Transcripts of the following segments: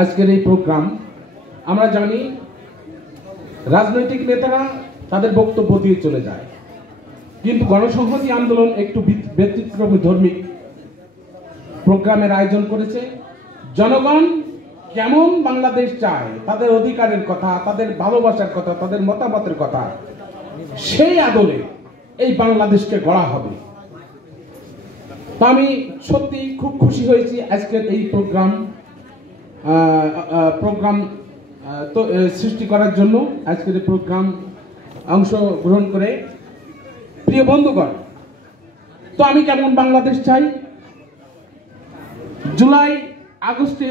আজকের এই প্রোগ্রাম আমরা জানি রাজনৈতিক নেতারা তাদের বক্তব্য দিয়ে চলে যায়, কিন্তু গণসংহতি আন্দোলন একটু ব্যতিক্রমধর্মী প্রোগ্রামের আয়োজন করেছে। জনগণ কেমন বাংলাদেশ চায়, তাদের অধিকারের কথা, তাদের ভালোবাসার কথা, তাদের মতামতের কথা, সেই আদলে এই বাংলাদেশকে গড়া হবে। তো আমি সত্যি খুব খুশি হয়েছি আজকের এই প্রোগ্রাম সৃষ্টি করার জন্য, আজকের এই প্রোগ্রাম অংশগ্রহণ করে। প্রিয় বন্ধুগণ, তো আমি কেমন বাংলাদেশ চাই, জুলাই আগস্টে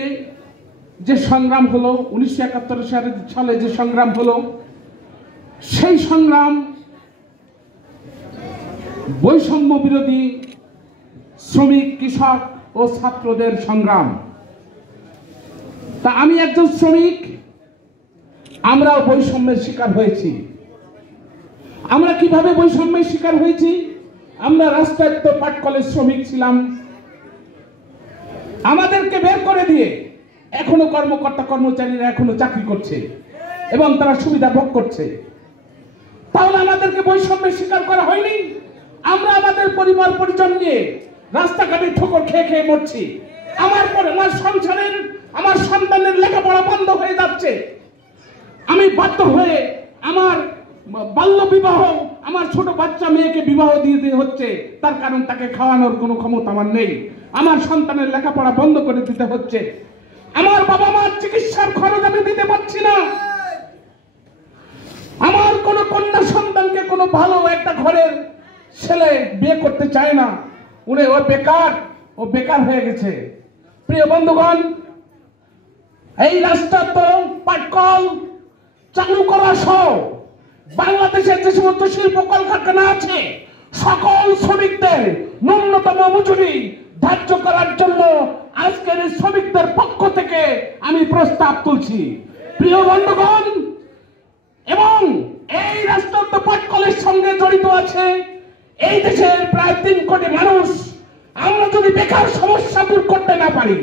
যে সংগ্রাম হলো, 1971 সালে যে সংগ্রাম হলো, সেই সংগ্রাম বৈষম্য বিরোধী শ্রমিক, কৃষক ও ছাত্রদের সংগ্রাম। তা আমি একজন শ্রমিক, আমরাও বৈষম্যের শিকার হয়েছি। আমরা কিভাবে বৈষম্যের শিকার হয়েছি? আমরা রাষ্ট্রায়ত্ত পাটকলের শ্রমিক ছিলাম, আমাদেরকে বের করে দিয়ে এখনো কর্মকর্তা কর্মচারীরা এখনো চাকরি করছে এবং তারা সুবিধা ভোগ করছে। তাহলে আমাদেরকে বৈষম্যের শিকার করা হয়নি? আমরা আমাদের পরিবার পরিজন নিয়ে রাস্তাঘাটে ঠোকর খেয়ে খেয়ে মরছি। আমার সংসারের, আমার সন্তানের লেখাপড়া বন্ধ হয়ে যাচ্ছে। আমি বাধ্য হয়ে আমার বাল্য বিবাহ, আমার ছোট বাচ্চা মেয়েকে বিবাহ দিতে হচ্ছে, তার কারণ তাকে খাওয়ানোর কোনো ক্ষমতা আমার নেই। আমার সন্তানের লেখাপড়া বন্ধ করে দিতে হচ্ছে। আমার বাবা মার চিকিৎসার খরচ আমি দিতে পারছি না। আমার কোন কন্যা সন্তানকে কোনো ভালো একটা ঘরের ছেলে বিয়ে করতে চায় না, ও বেকার হয়ে গেছে। প্রিয় বন্ধুগণ, এই রাষ্ট্রায়ত্ত পাটকল চালু করা সহ বাংলাদেশের যে সমস্ত শিল্প কলকারখানা আছে, সকল শ্রমিকদের ন্যূনতম মজুরি ধার্য করার জন্য আজকের এই শ্রমিকদের পক্ষ থেকে আমি প্রস্তাব তুলছি। প্রিয় বন্ধুগণ, এবং এই রাষ্ট্রায়ত্ত পাটকলের সঙ্গে জড়িত আছে এই দেশের প্রায় 3 কোটি মানুষ। আমরা যদি বেকার সমস্যা দূর করতে না পারি,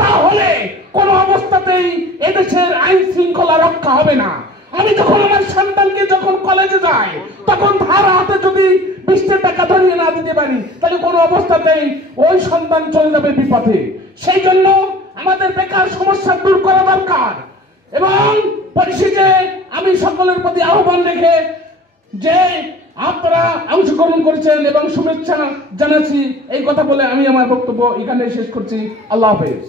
তাহলে কোন অবস্থাতেই এদেশের আইন শৃঙ্খলা রক্ষা হবে না। আমি যখন আমার সন্তানকে যখন কলেজে যাই, তখন ধার হাতে যদি 20 টাকা ধরিয়ে না দিতে পারি, তাহলে কোনো অবস্থাতেই ওই সন্তান চলে যাবে বিপথে। সেই জন্য আমাদের বেকার সমস্যা দূর করা দরকার। এবং পরিশেষে আমি সকলের প্রতি আহ্বান রেখে যে আপনারা অংশগ্রহণ করেছেন এবং শুভেচ্ছা জানাচ্ছি, এই কথা বলে আমি আমার বক্তব্য এখানে শেষ করছি। আল্লাহ হাফেজ।